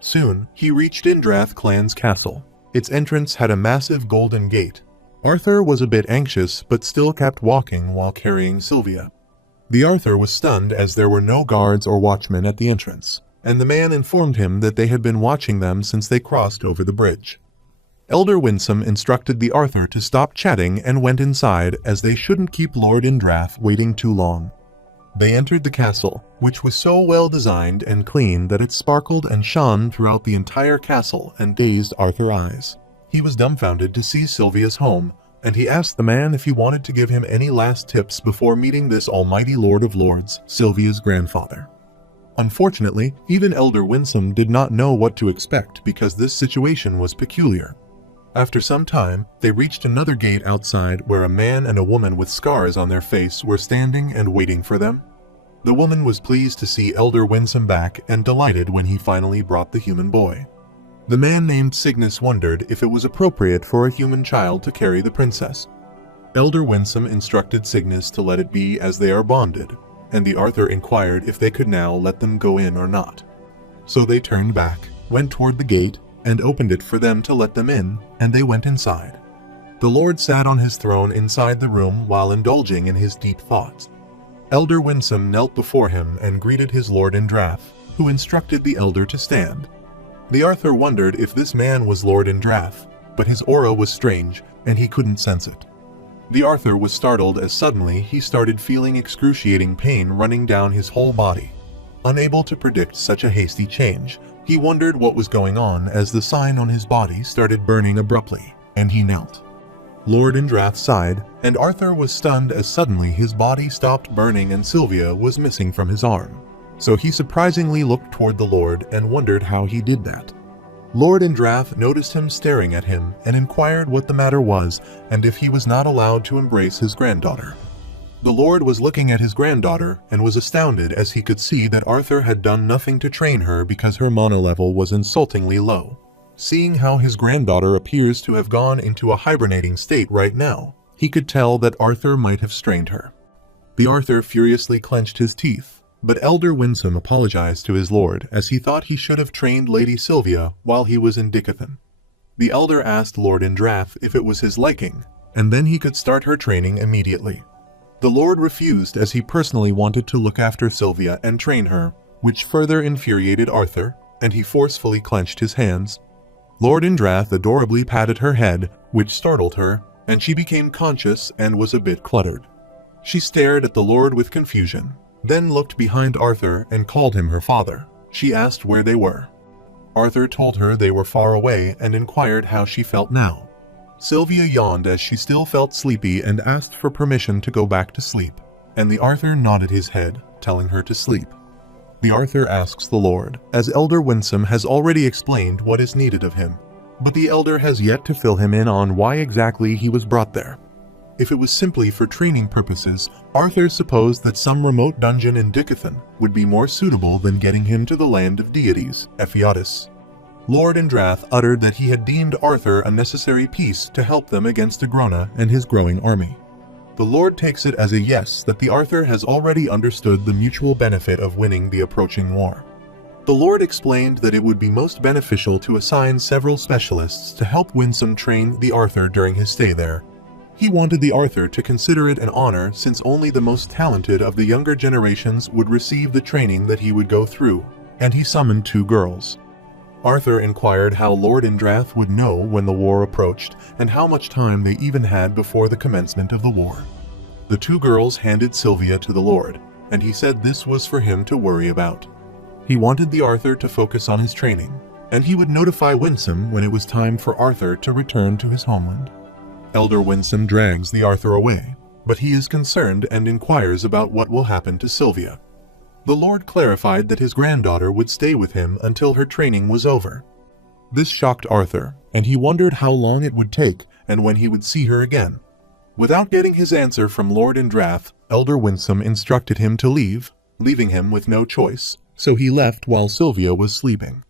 Soon, he reached Indrath clan's castle. Its entrance had a massive golden gate. Arthur was a bit anxious but still kept walking while carrying Sylvia. The Arthur was stunned as there were no guards or watchmen at the entrance, and the man informed him that they had been watching them since they crossed over the bridge. Elder Winsome instructed the Arthur to stop chatting and went inside as they shouldn't keep Lord Indrath waiting too long. They entered the castle, which was so well designed and clean that it sparkled and shone throughout the entire castle and dazed Arthur's eyes. He was dumbfounded to see Sylvia's home, and he asked the man if he wanted to give him any last tips before meeting this almighty Lord of Lords, Sylvia's grandfather. Unfortunately, even Elder Winsome did not know what to expect because this situation was peculiar. After some time, they reached another gate outside where a man and a woman with scars on their face were standing and waiting for them. The woman was pleased to see Elder Winsome back and delighted when he finally brought the human boy. The man named Cygnus wondered if it was appropriate for a human child to carry the princess. Elder Winsome instructed Cygnus to let it be as they are bonded, and the Arthur inquired if they could now let them go in or not. So they turned back, went toward the gate, and opened it for them to let them in, and they went inside. The Lord sat on his throne inside the room while indulging in his deep thoughts. Elder Winsome knelt before him and greeted his Lord Indrath, who instructed the elder to stand. The Arthur wondered if this man was Lord Indrath, but his aura was strange, and he couldn't sense it. The Arthur was startled as suddenly he started feeling excruciating pain running down his whole body. Unable to predict such a hasty change, he wondered what was going on as the sign on his body started burning abruptly, and he knelt. Lord Indrath sighed, and Arthur was stunned as suddenly his body stopped burning and Sylvia was missing from his arm. So he surprisingly looked toward the Lord and wondered how he did that. Lord Indrath noticed him staring at him and inquired what the matter was and if he was not allowed to embrace his granddaughter. The Lord was looking at his granddaughter and was astounded as he could see that Arthur had done nothing to train her because her mana level was insultingly low. Seeing how his granddaughter appears to have gone into a hibernating state right now, he could tell that Arthur might have strained her. The Arthur furiously clenched his teeth, but Elder Winsome apologized to his lord as he thought he should have trained Lady Sylvia while he was in Dicathan. The elder asked Lord Indrath if it was his liking, and then he could start her training immediately. The Lord refused as he personally wanted to look after Sylvia and train her, which further infuriated Arthur, and he forcefully clenched his hands. Lord Indrath adorably patted her head, which startled her, and she became conscious and was a bit cluttered. She stared at the Lord with confusion, then looked behind Arthur and called him her father. She asked where they were. Arthur told her they were far away and inquired how she felt now. Sylvia yawned as she still felt sleepy and asked for permission to go back to sleep, and the Arthur nodded his head, telling her to sleep. The Arthur asks the Lord, as Elder Winsome has already explained what is needed of him, but the Elder has yet to fill him in on why exactly he was brought there. If it was simply for training purposes, Arthur supposed that some remote dungeon in Dicathan would be more suitable than getting him to the land of deities, Ephiatis. Lord Indrath uttered that he had deemed Arthur a necessary piece to help them against Agrona and his growing army. The Lord takes it as a yes that the Arthur has already understood the mutual benefit of winning the approaching war. The Lord explained that it would be most beneficial to assign several specialists to help Winsome train the Arthur during his stay there. He wanted the Arthur to consider it an honor since only the most talented of the younger generations would receive the training that he would go through, and he summoned 2 girls. Arthur inquired how Lord Indrath would know when the war approached and how much time they even had before the commencement of the war. The 2 girls handed Sylvia to the Lord, and he said this was for him to worry about. He wanted the Arthur to focus on his training, and he would notify Winsome when it was time for Arthur to return to his homeland. Elder Winsome drags the Arthur away, but he is concerned and inquires about what will happen to Sylvia. The Lord clarified that his granddaughter would stay with him until her training was over. This shocked Arthur, and he wondered how long it would take and when he would see her again. Without getting his answer from Lord Indrath, Elder Winsome instructed him to leave, leaving him with no choice, so he left while Sylvia was sleeping.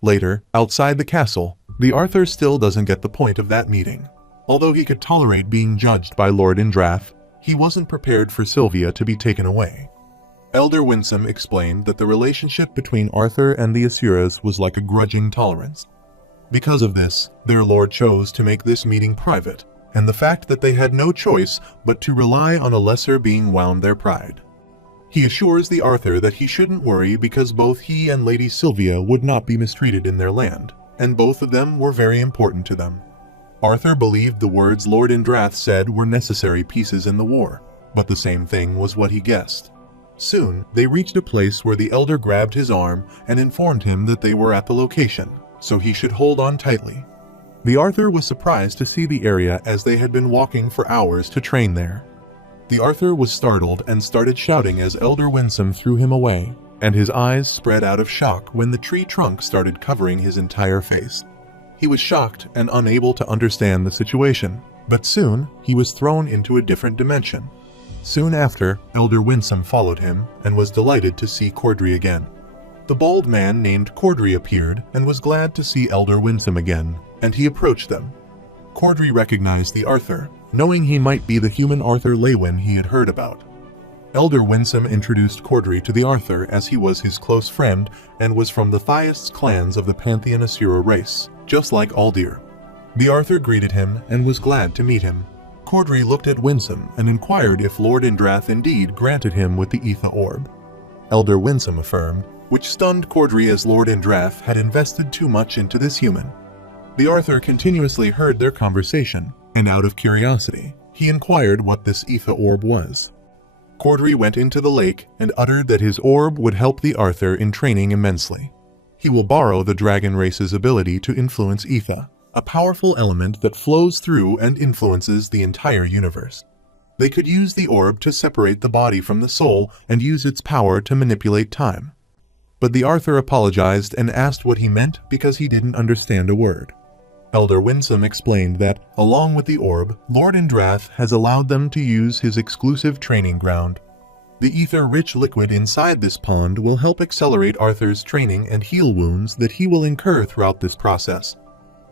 Later, outside the castle, the Arthur still doesn't get the point of that meeting. Although he could tolerate being judged by Lord Indrath, he wasn't prepared for Sylvia to be taken away. Elder Winsome explained that the relationship between Arthur and the Asuras was like a grudging tolerance. Because of this, their lord chose to make this meeting private, and the fact that they had no choice but to rely on a lesser being wound their pride. He assures the Arthur that he shouldn't worry because both he and Lady Sylvia would not be mistreated in their land, and both of them were very important to them. Arthur believed the words Lord Indrath said were necessary pieces in the war, but the same thing was what he guessed. Soon, they reached a place where the elder grabbed his arm and informed him that they were at the location, so he should hold on tightly. The Arthur was surprised to see the area as they had been walking for hours to train there. The Arthur was startled and started shouting as Elder Winsome threw him away, and his eyes spread out of shock when the tree trunk started covering his entire face. He was shocked and unable to understand the situation, but soon he was thrown into a different dimension. Soon after, Elder Winsome followed him and was delighted to see Cordry again. The bald man named Cordry appeared and was glad to see Elder Winsome again, and he approached them. Cordry recognized the Arthur, knowing he might be the human Arthur Lewin he had heard about. Elder Winsome introduced Cordry to the Arthur as he was his close friend and was from the Thias clans of the Pantheon Asura race, just like Aldir. The Arthur greeted him and was glad to meet him. Cordry looked at Winsome and inquired if Lord Indrath indeed granted him with the Ether Orb. Elder Winsome affirmed, which stunned Cordry as Lord Indrath had invested too much into this human. The Arthur continuously heard their conversation, and out of curiosity, he inquired what this Ether Orb was. Cordry went into the lake and uttered that his orb would help the Arthur in training immensely. He will borrow the dragon race's ability to influence Ether, a powerful element that flows through and influences the entire universe. They could use the orb to separate the body from the soul and use its power to manipulate time. But the Arthur apologized and asked what he meant because he didn't understand a word. Elder Winsome explained that, along with the orb, Lord Indrath has allowed them to use his exclusive training ground. The ether-rich liquid inside this pond will help accelerate Arthur's training and heal wounds that he will incur throughout this process.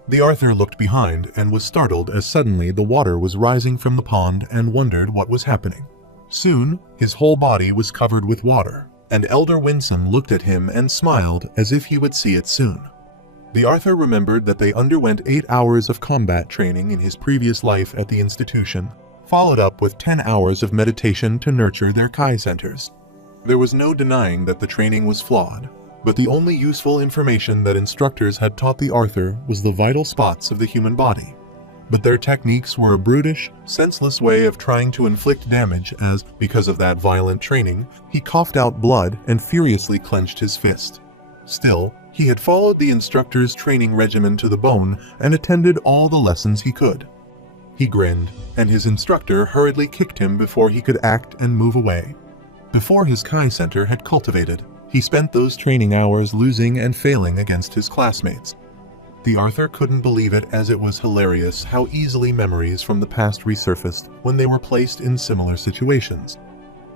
The Arthur looked behind and was startled as suddenly the water was rising from the pond and wondered what was happening. Soon, his whole body was covered with water, and Elder Winsome looked at him and smiled as if he would see it soon. The Arthur remembered that they underwent 8 hours of combat training in his previous life at the institution, followed up with 10 hours of meditation to nurture their Kai centers. There was no denying that the training was flawed, but the only useful information that instructors had taught the Arthur was the vital spots of the human body. But their techniques were a brutish, senseless way of trying to inflict damage as, because of that violent training, he coughed out blood and furiously clenched his fist. Still, he had followed the instructor's training regimen to the bone and attended all the lessons he could. He grinned, and his instructor hurriedly kicked him before he could act and move away. Before his Kai Center had cultivated, he spent those training hours losing and failing against his classmates. The Arthur couldn't believe it as it was hilarious how easily memories from the past resurfaced when they were placed in similar situations.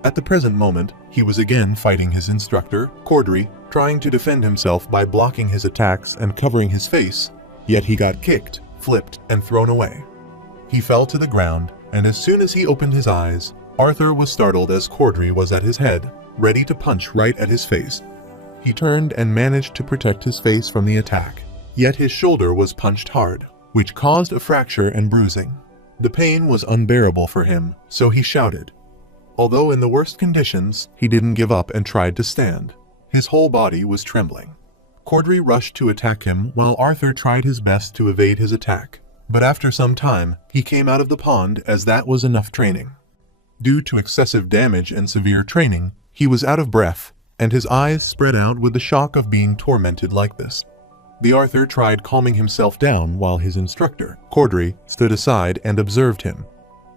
At the present moment, he was again fighting his instructor, Cordry, trying to defend himself by blocking his attacks and covering his face, yet he got kicked, flipped, and thrown away. He fell to the ground, and as soon as he opened his eyes, Arthur was startled as Cordry was at his head, ready to punch right at his face. He turned and managed to protect his face from the attack, yet his shoulder was punched hard, which caused a fracture and bruising. The pain was unbearable for him, so he shouted. Although in the worst conditions, he didn't give up and tried to stand. His whole body was trembling. Cordry rushed to attack him while Arthur tried his best to evade his attack, but after some time, he came out of the pond as that was enough training. Due to excessive damage and severe training, he was out of breath, and his eyes spread out with the shock of being tormented like this. The Arthur tried calming himself down while his instructor, Cordry, stood aside and observed him.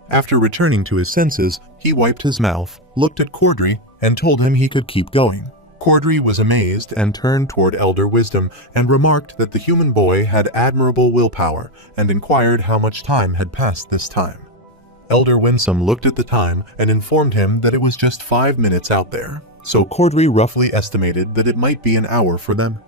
After returning to his senses, he wiped his mouth, looked at Cordry, and told him he could keep going. Cordry was amazed and turned toward Elder Wisdom and remarked that the human boy had admirable willpower and inquired how much time had passed this time. Elder Winsome looked at the time and informed him that it was just 5 minutes out there, so Cordry roughly estimated that it might be an hour for them.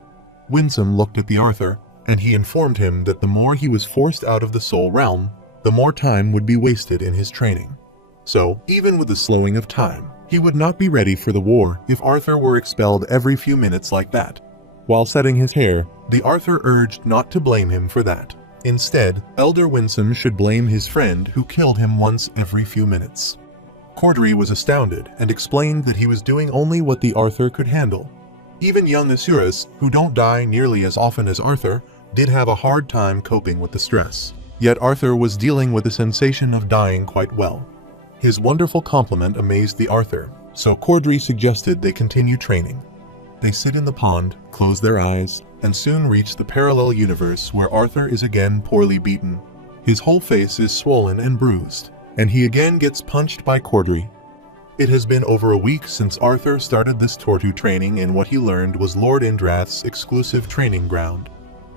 Winsome looked at the Arthur, and he informed him that the more he was forced out of the soul realm, the more time would be wasted in his training. So, even with the slowing of time, He would not be ready for the war if Arthur were expelled every few minutes like that. While setting his hair, the Arthur urged not to blame him for that. Instead, Elder Winsome should blame his friend who killed him once every few minutes. Corddry was astounded and explained that he was doing only what the Arthur could handle. Even young asuras, who don't die nearly as often as Arthur, did have a hard time coping with the stress. Yet Arthur was dealing with the sensation of dying quite well. His wonderful compliment amazed the Arthur, so Corddry suggested they continue training. They sit in the pond, close their eyes, and soon reach the parallel universe where Arthur is again poorly beaten. His whole face is swollen and bruised, and he again gets punched by Corddry. It has been over a week since Arthur started this Tortu training in what he learned was Lord Indrath's exclusive training ground.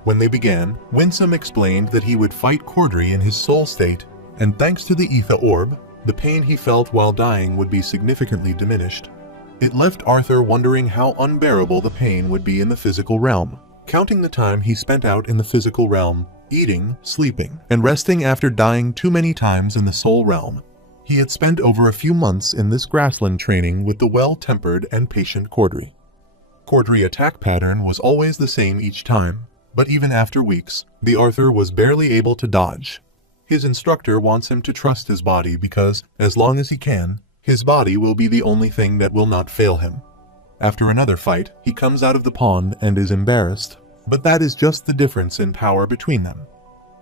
When they began, Winsome explained that he would fight Corddry in his soul state, and thanks to the Ether Orb, the pain he felt while dying would be significantly diminished. It left Arthur wondering how unbearable the pain would be in the physical realm, counting the time he spent out in the physical realm, eating, sleeping, and resting after dying too many times in the soul realm. He had spent over a few months in this grassland training with the well-tempered and patient Corddry. Corddry's attack pattern was always the same each time, but even after weeks, the Arthur was barely able to dodge. His instructor wants him to trust his body because, as long as he can, his body will be the only thing that will not fail him. After another fight, he comes out of the pond and is embarrassed, but that is just the difference in power between them.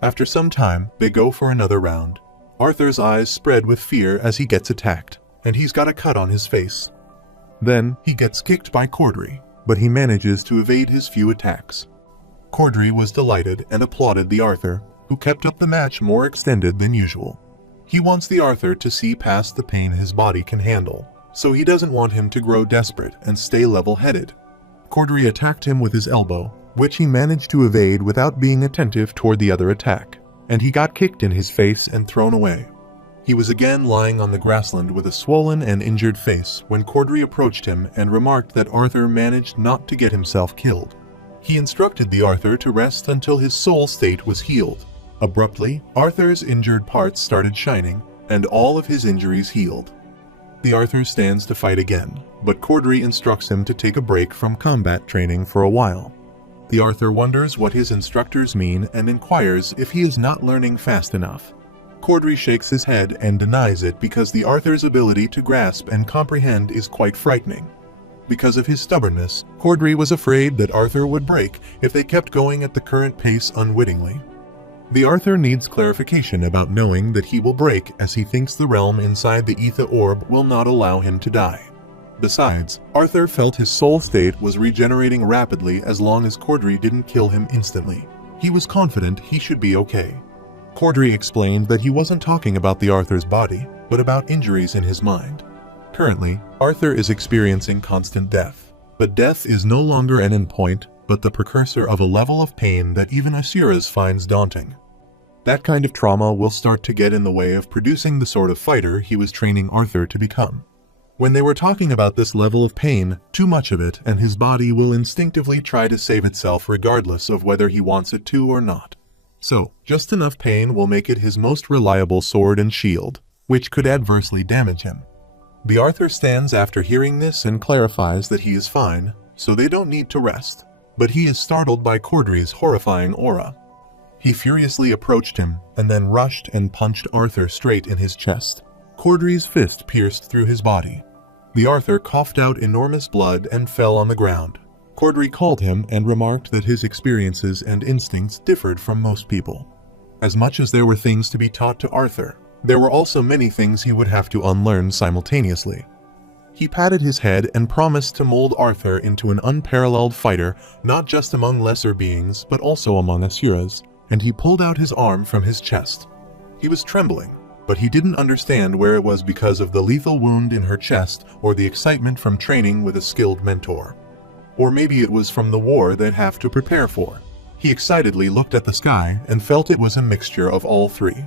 After some time, they go for another round. Arthur's eyes spread with fear as he gets attacked, and he's got a cut on his face. Then, he gets kicked by Corddry, but he manages to evade his few attacks. Corddry was delighted and applauded the Arthur, who kept up the match more extended than usual. He wants the Arthur to see past the pain his body can handle, so he doesn't want him to grow desperate and stay level-headed. Corddry attacked him with his elbow, which he managed to evade without being attentive toward the other attack, and he got kicked in his face and thrown away. He was again lying on the grassland with a swollen and injured face when Corddry approached him and remarked that Arthur managed not to get himself killed. He instructed the Arthur to rest until his soul state was healed. Abruptly, Arthur's injured parts started shining, and all of his injuries healed. The Arthur stands to fight again, but Corddry instructs him to take a break from combat training for a while. The Arthur wonders what his instructors mean and inquires if he is not learning fast enough. Corddry shakes his head and denies it because the Arthur's ability to grasp and comprehend is quite frightening. Because of his stubbornness, Corddry was afraid that Arthur would break if they kept going at the current pace unwittingly. The Arthur needs clarification about knowing that he will break as he thinks the realm inside the Ether Orb will not allow him to die. Besides, Arthur felt his soul state was regenerating rapidly as long as Corddry didn't kill him instantly. He was confident he should be okay. Corddry explained that he wasn't talking about the Arthur's body, but about injuries in his mind. Currently, Arthur is experiencing constant death, but death is no longer an endpoint, but the precursor of a level of pain that even Asuras finds daunting. That kind of trauma will start to get in the way of producing the sort of fighter he was training Arthur to become. When they were talking about this level of pain, too much of it and his body will instinctively try to save itself regardless of whether he wants it to or not. So, just enough pain will make it his most reliable sword and shield, which could adversely damage him. The Arthur stands after hearing this and clarifies that he is fine, so they don't need to rest, but he is startled by Corddry's horrifying aura. He furiously approached him and then rushed and punched Arthur straight in his chest. Corddry's fist pierced through his body. The Arthur coughed out enormous blood and fell on the ground. Corddry called him and remarked that his experiences and instincts differed from most people. As much as there were things to be taught to Arthur, there were also many things he would have to unlearn simultaneously. He patted his head and promised to mold Arthur into an unparalleled fighter, not just among lesser beings, but also among Asuras, and he pulled out his arm from his chest. He was trembling, but he didn't understand where it was because of the lethal wound in her chest or the excitement from training with a skilled mentor. Or maybe it was from the war they'd have to prepare for. He excitedly looked at the sky and felt it was a mixture of all three.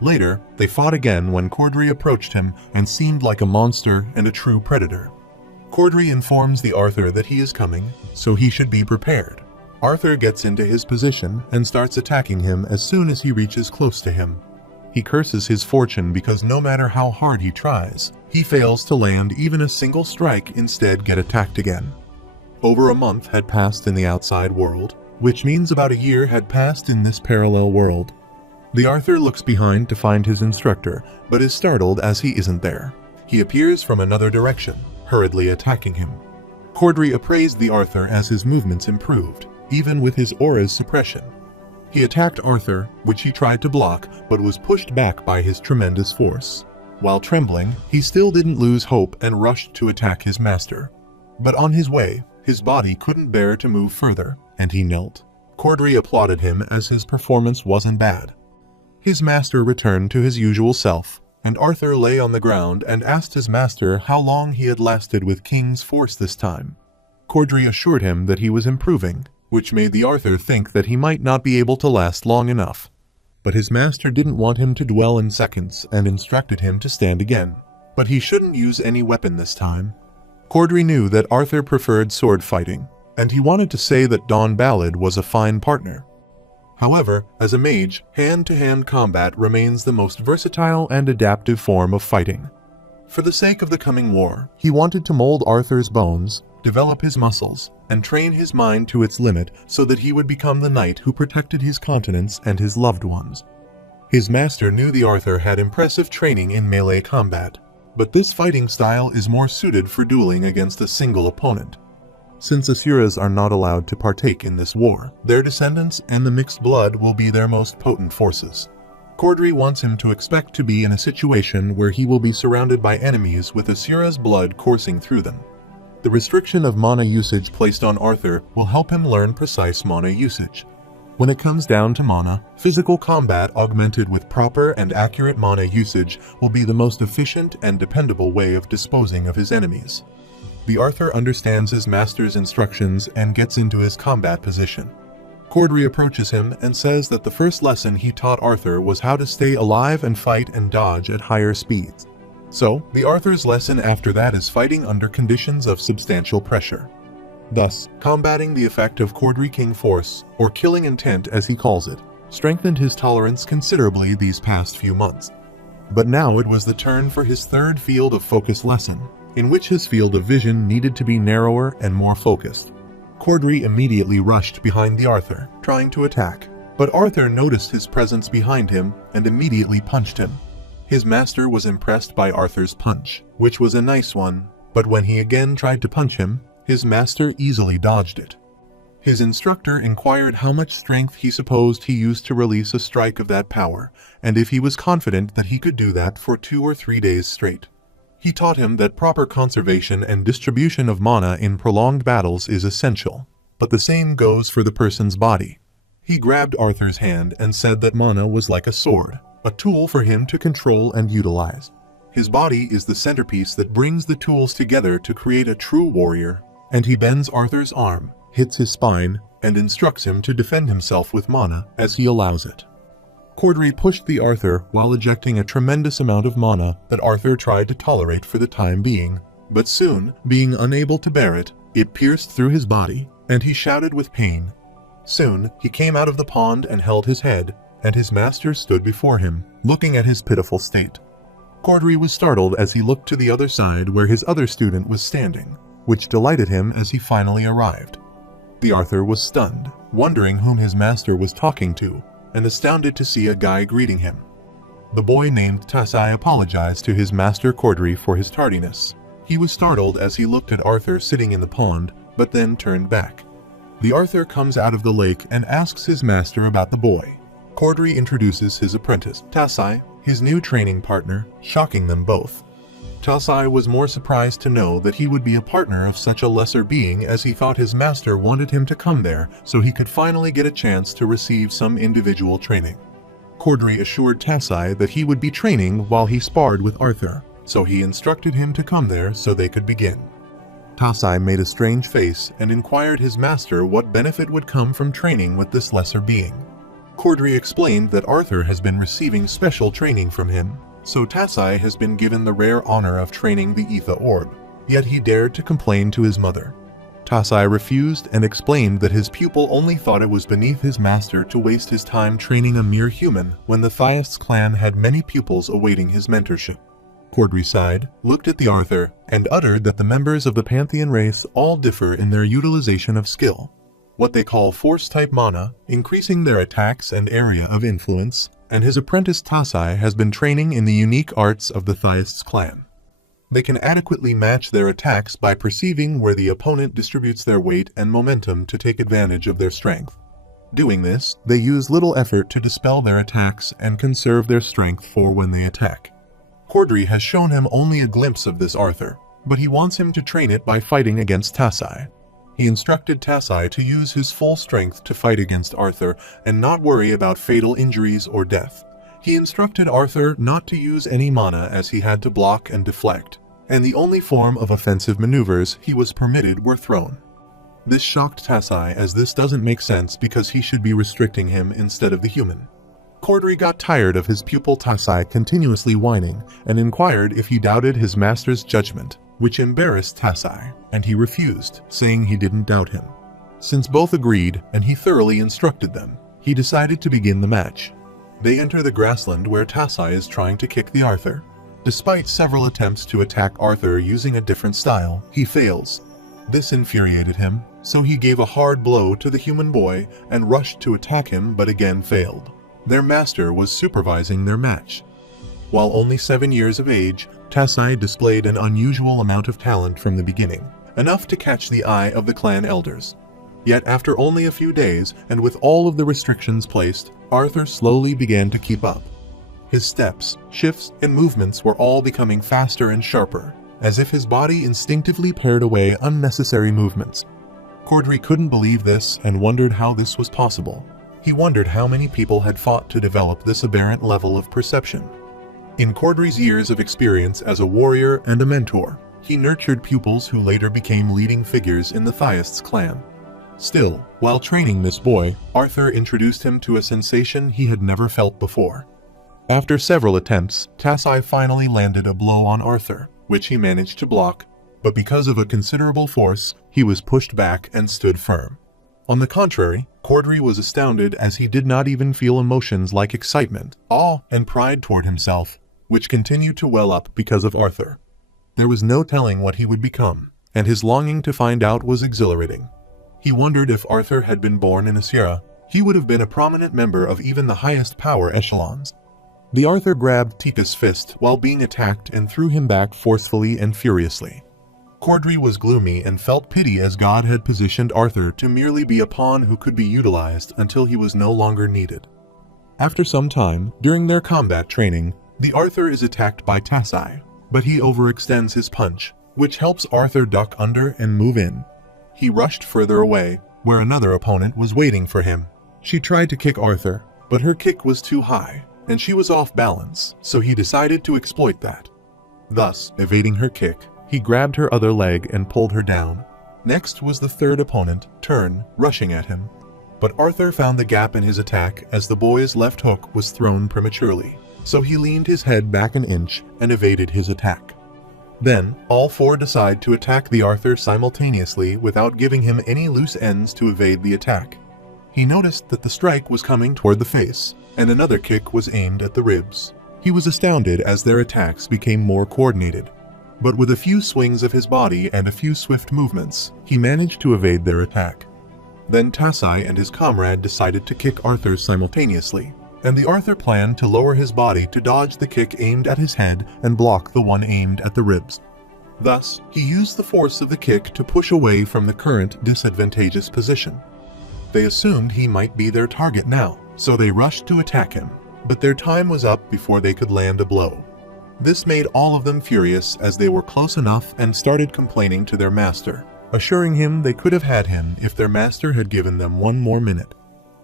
Later, they fought again when Corddry approached him and seemed like a monster and a true predator. Corddry informs the Arthur that he is coming, so he should be prepared. Arthur gets into his position and starts attacking him as soon as he reaches close to him. He curses his fortune because no matter how hard he tries, he fails to land even a single strike, instead get attacked again. Over a month had passed in the outside world, which means about a year had passed in this parallel world. The Arthur looks behind to find his instructor, but is startled as he isn't there. He appears from another direction, hurriedly attacking him. Cordry appraised the Arthur as his movements improved, even with his aura's suppression. He attacked Arthur, which he tried to block, but was pushed back by his tremendous force. While trembling, he still didn't lose hope and rushed to attack his master. But on his way, his body couldn't bear to move further, and he knelt. Cordry applauded him as his performance wasn't bad. His master returned to his usual self, and Arthur lay on the ground and asked his master how long he had lasted with King's force this time. Cordry assured him that he was improving, which made the Arthur think that he might not be able to last long enough. But his master didn't want him to dwell in seconds and instructed him to stand again. But he shouldn't use any weapon this time. Cordry knew that Arthur preferred sword fighting, and he wanted to say that Dawn Ballad was a fine partner. However, as a mage, hand-to-hand combat remains the most versatile and adaptive form of fighting. For the sake of the coming war, he wanted to mold Arthur's bones, develop his muscles, and train his mind to its limit so that he would become the knight who protected his continents and his loved ones. His master knew the Arthur had impressive training in melee combat, but this fighting style is more suited for dueling against a single opponent. Since asuras are not allowed to partake in this war, their descendants and the mixed blood will be their most potent forces. Cordry wants him to expect to be in a situation where he will be surrounded by enemies with asura's blood coursing through them. The restriction of mana usage placed on Arthur will help him learn precise mana usage. When it comes down to mana, physical combat augmented with proper and accurate mana usage will be the most efficient and dependable way of disposing of his enemies. The Arthur understands his master's instructions and gets into his combat position. Cordry approaches him and says that the first lesson he taught Arthur was how to stay alive and fight and dodge at higher speeds. So, the Arthur's lesson after that is fighting under conditions of substantial pressure. Thus, combating the effect of Cordry King Force, or killing intent as he calls it, strengthened his tolerance considerably these past few months. But now it was the turn for his third field of focus lesson, in which his field of vision needed to be narrower and more focused. Cordry immediately rushed behind the Arthur, trying to attack, but Arthur noticed his presence behind him and immediately punched him. His master was impressed by Arthur's punch, which was a nice one, but when he again tried to punch him, his master easily dodged it. His instructor inquired how much strength he supposed he used to release a strike of that power, and if he was confident that he could do that for 2 or 3 days straight. He taught him that proper conservation and distribution of mana in prolonged battles is essential, but the same goes for the person's body. He grabbed Arthur's hand and said that mana was like a sword, a tool for him to control and utilize. His body is the centerpiece that brings the tools together to create a true warrior, and he bends Arthur's arm, hits his spine, and instructs him to defend himself with mana as he allows it. Cordry pushed the Arthur while ejecting a tremendous amount of mana that Arthur tried to tolerate for the time being, but soon, being unable to bear it, it pierced through his body, and he shouted with pain. Soon, he came out of the pond and held his head, and his master stood before him, looking at his pitiful state. Cordry was startled as he looked to the other side where his other student was standing, which delighted him as he finally arrived. The Arthur was stunned, wondering whom his master was talking to, and astounded to see a guy greeting him. The boy named Tassai apologized to his master Cordry for his tardiness. He was startled as he looked at Arthur sitting in the pond, but then turned back. The Arthur comes out of the lake and asks his master about the boy. Cordry introduces his apprentice, Tassai, his new training partner, shocking them both. Tassai was more surprised to know that he would be a partner of such a lesser being, as he thought his master wanted him to come there so he could finally get a chance to receive some individual training. Cordry assured Tassai that he would be training while he sparred with Arthur, so he instructed him to come there so they could begin. Tassai made a strange face and inquired his master what benefit would come from training with this lesser being. Cordry explained that Arthur has been receiving special training from him, so Tassai has been given the rare honor of training the Ether Orb, yet he dared to complain to his mother. Tasai refused and explained that his pupil only thought it was beneath his master to waste his time training a mere human when the Theists clan had many pupils awaiting his mentorship. Cordry sighed, looked at the Arthur, and uttered that the members of the Pantheon race all differ in their utilization of skill. What they call Force-type mana, increasing their attacks and area of influence, and his apprentice Tasai has been training in the unique arts of the Theists clan. They can adequately match their attacks by perceiving where the opponent distributes their weight and momentum to take advantage of their strength. Doing this, they use little effort to dispel their attacks and conserve their strength for when they attack. Cordry has shown him only a glimpse of this Arthur, but he wants him to train it by fighting against Tasai. He instructed Tasai to use his full strength to fight against Arthur and not worry about fatal injuries or death. He instructed Arthur not to use any mana as he had to block and deflect, and the only form of offensive maneuvers he was permitted were thrown. This shocked Tasai, as this doesn't make sense because he should be restricting him instead of the human. Cordry got tired of his pupil Tasai continuously whining and inquired if he doubted his master's judgment, which embarrassed Tasai, and he refused, saying he didn't doubt him. Since both agreed and he thoroughly instructed them, he decided to begin the match. They enter the grassland where Tasai is trying to kick the Arthur. Despite several attempts to attack Arthur using a different style, he fails. This infuriated him, so he gave a hard blow to the human boy and rushed to attack him but again failed. Their master was supervising their match. While only 7 years of age, Tasai displayed an unusual amount of talent from the beginning, enough to catch the eye of the clan elders. Yet after only a few days, and with all of the restrictions placed, Arthur slowly began to keep up. His steps, shifts, and movements were all becoming faster and sharper, as if his body instinctively pared away unnecessary movements. Cordry couldn't believe this and wondered how this was possible. He wondered how many people had fought to develop this aberrant level of perception. In Cordry's years of experience as a warrior and a mentor, he nurtured pupils who later became leading figures in the Theists clan. Still, while training this boy, Arthur introduced him to a sensation he had never felt before. After several attempts, Tasai finally landed a blow on Arthur, which he managed to block, but because of a considerable force, he was pushed back and stood firm. On the contrary, Cordry was astounded as he did not even feel emotions like excitement, awe, and pride toward himself, which continued to well up because of Arthur. There was no telling what he would become, and his longing to find out was exhilarating. He wondered if Arthur had been born in Asura, he would have been a prominent member of even the highest power echelons. The Arthur grabbed Tika's fist while being attacked and threw him back forcefully and furiously. Cordry was gloomy and felt pity as God had positioned Arthur to merely be a pawn who could be utilized until he was no longer needed. After some time, during their combat training, the Arthur is attacked by Tasai, but he overextends his punch, which helps Arthur duck under and move in. He rushed further away, where another opponent was waiting for him. She tried to kick Arthur, but her kick was too high, and she was off balance, so he decided to exploit that. Thus, evading her kick, he grabbed her other leg and pulled her down. Next was the third opponent, Turn, rushing at him. But Arthur found the gap in his attack as the boy's left hook was thrown prematurely, so he leaned his head back an inch and evaded his attack. Then, all four decide to attack the Arthur simultaneously without giving him any loose ends to evade the attack. He noticed that the strike was coming toward the face, and another kick was aimed at the ribs. He was astounded as their attacks became more coordinated. But with a few swings of his body and a few swift movements, he managed to evade their attack. Then Tasai and his comrade decided to kick Arthur simultaneously, and the Arthur planned to lower his body to dodge the kick aimed at his head and block the one aimed at the ribs. Thus, he used the force of the kick to push away from the current disadvantageous position. They assumed he might be their target now, so they rushed to attack him, but their time was up before they could land a blow. This made all of them furious as they were close enough and started complaining to their master, assuring him they could have had him if their master had given them one more minute.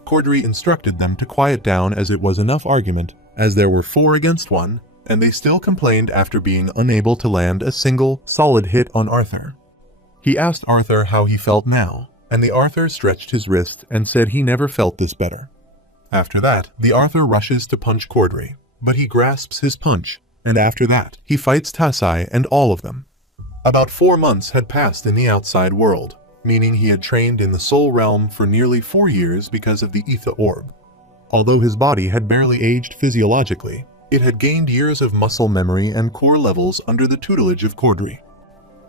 Cordry instructed them to quiet down as it was enough argument, as there were 4 against 1, and they still complained after being unable to land a single, solid hit on Arthur. He asked Arthur how he felt now, and the Arthur stretched his wrist and said he never felt this better. After that, the Arthur rushes to punch Cordry, but he grasps his punch, and after that, he fights Tasai and all of them. About 4 months had passed in the outside world. meaning he had trained in the Soul Realm for nearly 4 years because of the Ether Orb. Although his body had barely aged physiologically, it had gained years of muscle memory and core levels under the tutelage of Cordry.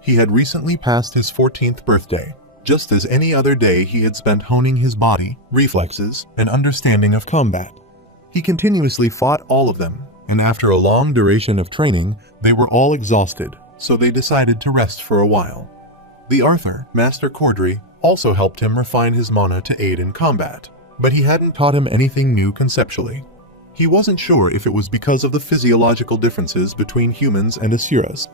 He had recently passed his 14th birthday. Just as any other day, he had spent honing his body, reflexes, and understanding of combat. He continuously fought all of them, and after a long duration of training, they were all exhausted, so they decided to rest for a while. The Arthur, Master Cordry, also helped him refine his mana to aid in combat, but he hadn't taught him anything new conceptually. He wasn't sure if it was because of the physiological differences between humans and asuras,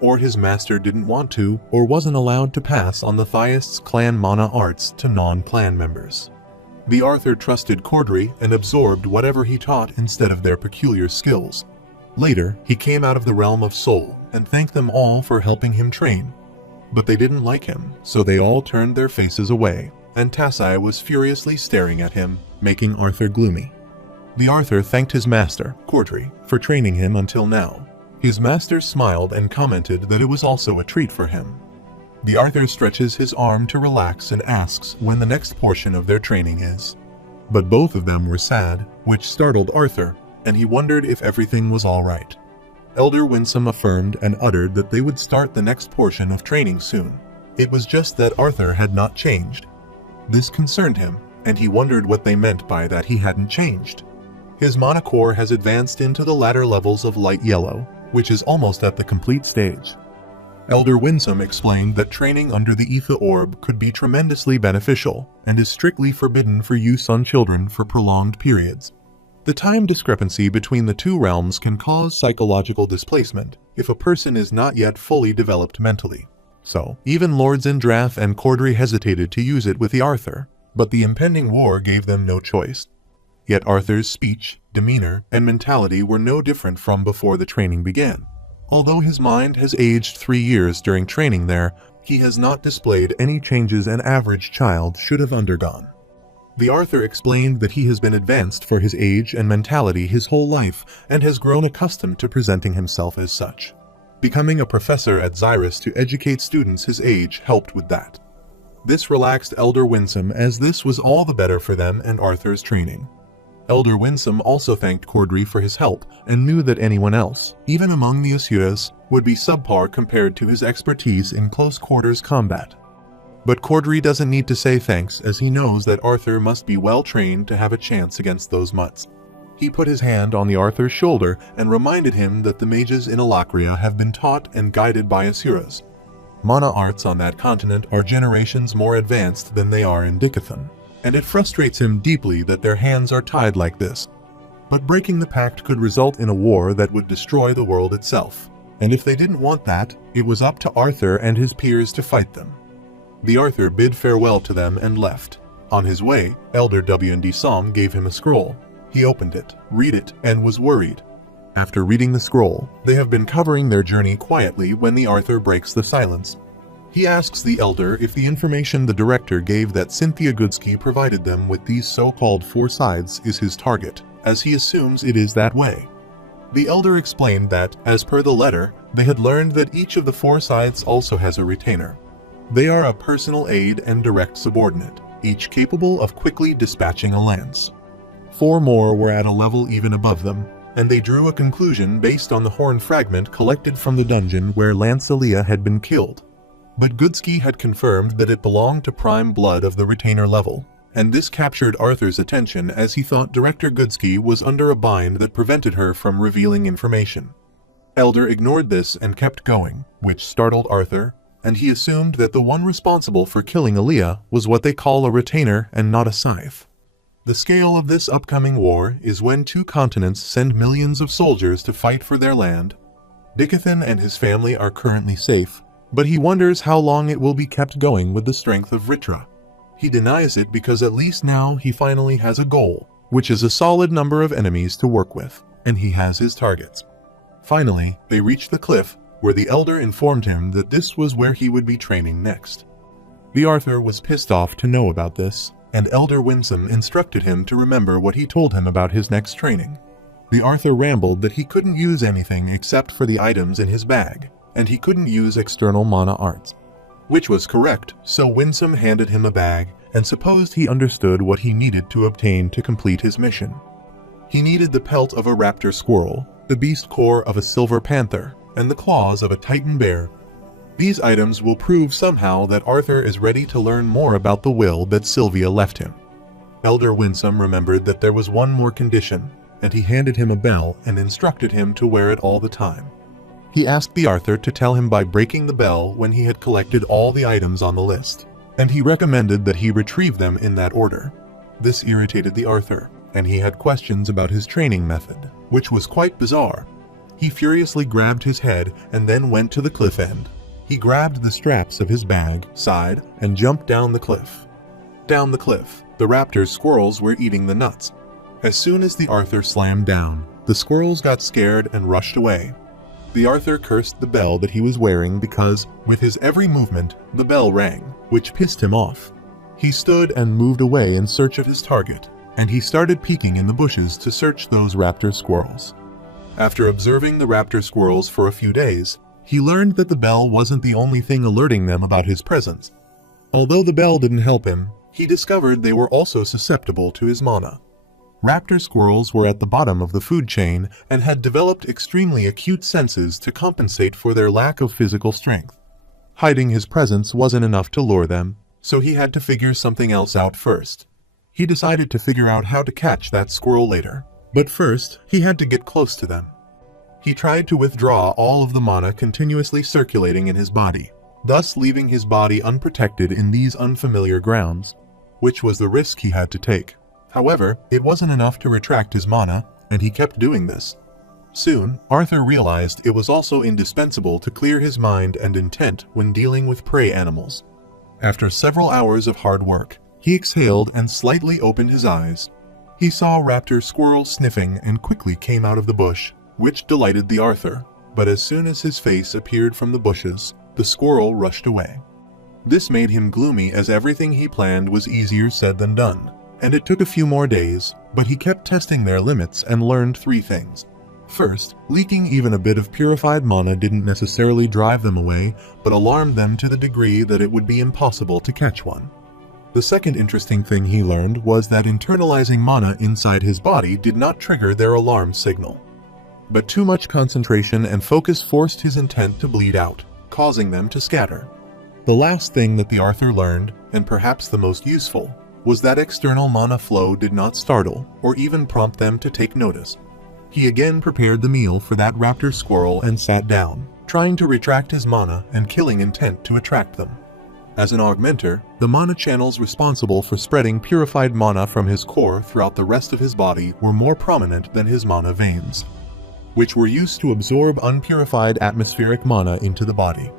or his master didn't want to or wasn't allowed to pass on the Thyists' clan mana arts to non-clan members. The Arthur trusted Cordry and absorbed whatever he taught instead of their peculiar skills. Later, he came out of the realm of soul and thanked them all for helping him train. But they didn't like him, so they all turned their faces away, and Tassai was furiously staring at him, making Arthur gloomy. The Arthur thanked his master, Cordry, for training him until now. His master smiled and commented that it was also a treat for him. The Arthur stretches his arm to relax and asks when the next portion of their training is. But both of them were sad, which startled Arthur, and he wondered if everything was all right. Elder Winsome affirmed and uttered that they would start the next portion of training soon. It was just that Arthur had not changed. This concerned him, and he wondered what they meant by that he hadn't changed. His mana core has advanced into the latter levels of light yellow, which is almost at the complete stage. Elder Winsome explained that training under the Ether Orb could be tremendously beneficial and is strictly forbidden for use on children for prolonged periods. The time discrepancy between the two realms can cause psychological displacement if a person is not yet fully developed mentally. So, even Lord Zindrath and Cordry hesitated to use it with the Arthur, but the impending war gave them no choice. Yet Arthur's speech, demeanor, and mentality were no different from before the training began. Although his mind has aged 3 years during training there, he has not displayed any changes an average child should have undergone. The Arthur explained that he has been advanced for his age and mentality his whole life and has grown accustomed to presenting himself as such. Becoming a professor at Xyrus to educate students his age helped with that. This relaxed Elder Winsome, as this was all the better for them and Arthur's training. Elder Winsome also thanked Cordry for his help and knew that anyone else, even among the Asuras, would be subpar compared to his expertise in close-quarters combat. But Cordry doesn't need to say thanks, as he knows that Arthur must be well-trained to have a chance against those mutts. He put his hand on the Arthur's shoulder and reminded him that the mages in Alakria have been taught and guided by Asuras. Mana arts on that continent are generations more advanced than they are in Dickathon, and it frustrates him deeply that their hands are tied like this. But breaking the pact could result in a war that would destroy the world itself, and if they didn't want that, it was up to Arthur and his peers to fight them. The Arthur bid farewell to them and left. On his way, Elder W&D Som gave him a scroll. He opened it, read it, and was worried. After reading the scroll, they have been covering their journey quietly when the Arthur breaks the silence. He asks the Elder if the information the director gave that Cynthia Goodsky provided them with these so-called 4 sides is his target, as he assumes it is that way. The Elder explained that, as per the letter, they had learned that each of the 4 sides also has a retainer. They are a personal aid and direct subordinate, each capable of quickly dispatching a lance. 4 more were at a level even above them, and they drew a conclusion based on the horn fragment collected from the dungeon where Lancelia had been killed. But Goodsky had confirmed that it belonged to prime blood of the retainer level, and this captured Arthur's attention as he thought Director Goodsky was under a bind that prevented her from revealing information. Elder ignored this and kept going, which startled Arthur, and he assumed that the one responsible for killing Aaliyah was what they call a retainer and not a scythe. The scale of this upcoming war is when 2 continents send millions of soldiers to fight for their land. Dickathon and his family are currently safe, but he wonders how long it will be kept going with the strength of Ritra. He denies it because at least now he finally has a goal, which is a solid number of enemies to work with, and he has his targets. Finally, they reach the cliff, where the Elder informed him that this was where he would be training next. The Arthur was pissed off to know about this, and Elder Winsome instructed him to remember what he told him about his next training. The Arthur rambled that he couldn't use anything except for the items in his bag, and he couldn't use external mana arts. which was correct, so Winsome handed him a bag and supposed he understood what he needed to obtain to complete his mission. He needed the pelt of a raptor squirrel, the beast core of a silver panther, and the claws of a titan bear. These items will prove somehow that Arthur is ready to learn more about the will that Sylvia left him. Elder Winsome remembered that there was one more condition, and he handed him a bell and instructed him to wear it all the time. He asked the Arthur to tell him by breaking the bell when he had collected all the items on the list, and he recommended that he retrieve them in that order. This irritated the Arthur, and he had questions about his training method, which was quite bizarre. He furiously grabbed his head and then went to the cliff end. He grabbed the straps of his bag, sighed, and jumped down the cliff. Down the cliff, the raptor's squirrels were eating the nuts. As soon as the Arthur slammed down, the squirrels got scared and rushed away. The Arthur cursed the bell that he was wearing because, with his every movement, the bell rang, which pissed him off. He stood and moved away in search of his target, and he started peeking in the bushes to search those raptor squirrels. After observing the raptor squirrels for a few days, he learned that the bell wasn't the only thing alerting them about his presence. Although the bell didn't help him, he discovered they were also susceptible to his mana. Raptor squirrels were at the bottom of the food chain and had developed extremely acute senses to compensate for their lack of physical strength. Hiding his presence wasn't enough to lure them, so he had to figure something else out first. He decided to figure out how to catch that squirrel later, but first he had to get close to them. He tried to withdraw all of the mana continuously circulating in his body, thus leaving his body unprotected in these unfamiliar grounds, which was the risk he had to take. However, it wasn't enough to retract his mana, and he kept doing this. Soon, Arthur realized it was also indispensable to clear his mind and intent when dealing with prey animals. After several hours of hard work, he exhaled and slightly opened his eyes. He saw raptor squirrel sniffing and quickly came out of the bush, which delighted the Arthur, but as soon as his face appeared from the bushes, the squirrel rushed away. This made him gloomy as everything he planned was easier said than done, and it took a few more days, but he kept testing their limits and learned 3 things. First, leaking even a bit of purified mana didn't necessarily drive them away, but alarmed them to the degree that it would be impossible to catch one. The second interesting thing he learned was that internalizing mana inside his body did not trigger their alarm signal. But too much concentration and focus forced his intent to bleed out, causing them to scatter. The last thing that the Arthur learned, and perhaps the most useful, was that external mana flow did not startle or even prompt them to take notice. He again prepared the meal for that raptor squirrel and sat down, trying to retract his mana and killing intent to attract them. As an augmenter, the mana channels responsible for spreading purified mana from his core throughout the rest of his body were more prominent than his mana veins, which were used to absorb unpurified atmospheric mana into the body.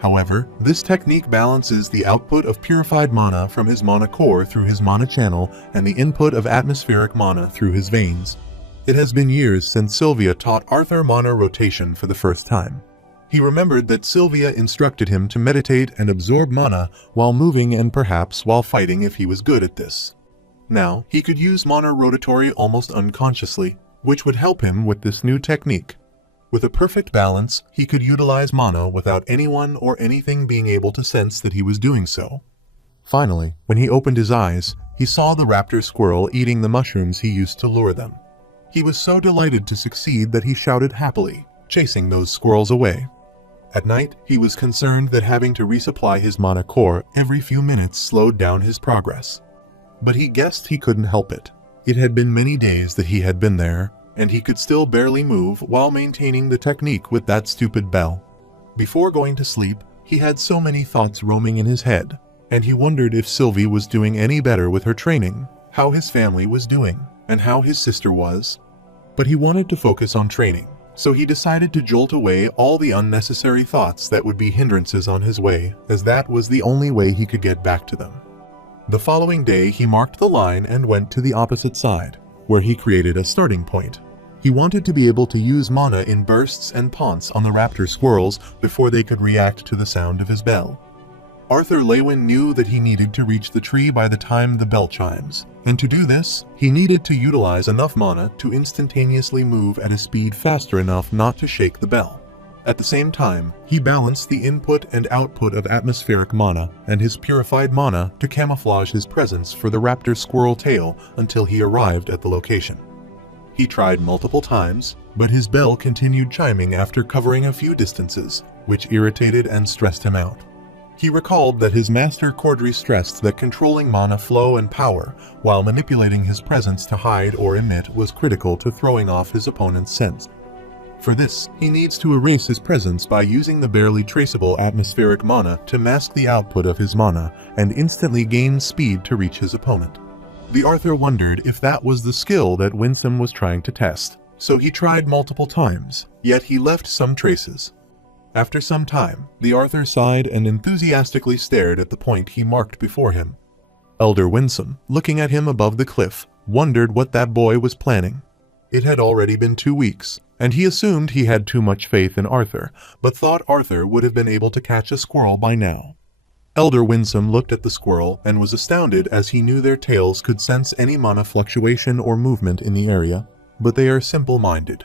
However, this technique balances the output of purified mana from his mana core through his mana channel and the input of atmospheric mana through his veins. It has been years since Sylvia taught Arthur mana rotation for the first time. He remembered that Sylvia instructed him to meditate and absorb mana while moving and perhaps while fighting if he was good at this. Now, he could use mana rotatory almost unconsciously, which would help him with this new technique. With a perfect balance, he could utilize mana without anyone or anything being able to sense that he was doing so. Finally, when he opened his eyes, he saw the raptor squirrel eating the mushrooms he used to lure them. He was so delighted to succeed that he shouted happily, chasing those squirrels away. At night, he was concerned that having to resupply his mana core every few minutes slowed down his progress. But he guessed he couldn't help it. It had been many days that he had been there, and he could still barely move while maintaining the technique with that stupid bell. Before going to sleep, he had so many thoughts roaming in his head, and he wondered if Sylvie was doing any better with her training, how his family was doing, and how his sister was. But he wanted to focus on training, so he decided to jolt away all the unnecessary thoughts that would be hindrances on his way, as that was the only way he could get back to them. The following day, he marked the line and went to the opposite side, where he created a starting point. He wanted to be able to use mana in bursts and taunts on the raptor squirrels before they could react to the sound of his bell. Arthur Lewin knew that he needed to reach the tree by the time the bell chimes, and to do this, he needed to utilize enough mana to instantaneously move at a speed faster enough not to shake the bell. At the same time, he balanced the input and output of atmospheric mana and his purified mana to camouflage his presence for the raptor squirrel tail until he arrived at the location. He tried multiple times, but his bell continued chiming after covering a few distances, which irritated and stressed him out. He recalled that his master Cordry stressed that controlling mana flow and power while manipulating his presence to hide or emit was critical to throwing off his opponent's sense. For this, he needs to erase his presence by using the barely traceable atmospheric mana to mask the output of his mana and instantly gain speed to reach his opponent. The Arthur wondered if that was the skill that Winsome was trying to test, so he tried multiple times, yet he left some traces. After some time, the Arthur sighed and enthusiastically stared at the point he marked before him. Elder Winsome, looking at him above the cliff, wondered what that boy was planning. It had already been 2 weeks, and he assumed he had too much faith in Arthur, but thought Arthur would have been able to catch a squirrel by now. Elder Winsome looked at the squirrel and was astounded as he knew their tails could sense any mana fluctuation or movement in the area, but they are simple-minded.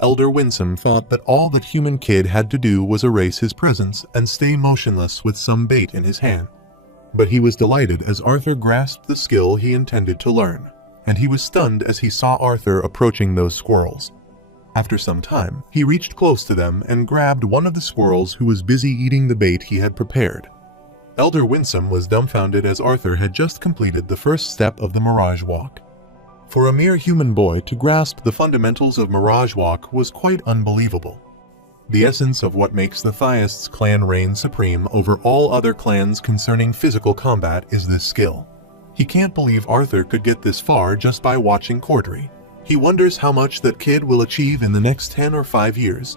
Elder Winsome thought that all that human kid had to do was erase his presence and stay motionless with some bait in his hand. But he was delighted as Arthur grasped the skill he intended to learn, and he was stunned as he saw Arthur approaching those squirrels. After some time, he reached close to them and grabbed one of the squirrels who was busy eating the bait he had prepared. Elder Winsome was dumbfounded as Arthur had just completed the first step of the Mirage Walk. For a mere human boy to grasp the fundamentals of Mirage Walk was quite unbelievable. The essence of what makes the Thyists clan reign supreme over all other clans concerning physical combat is this skill. He can't believe Arthur could get this far just by watching Cordry. He wonders how much that kid will achieve in the next 10 or 5 years,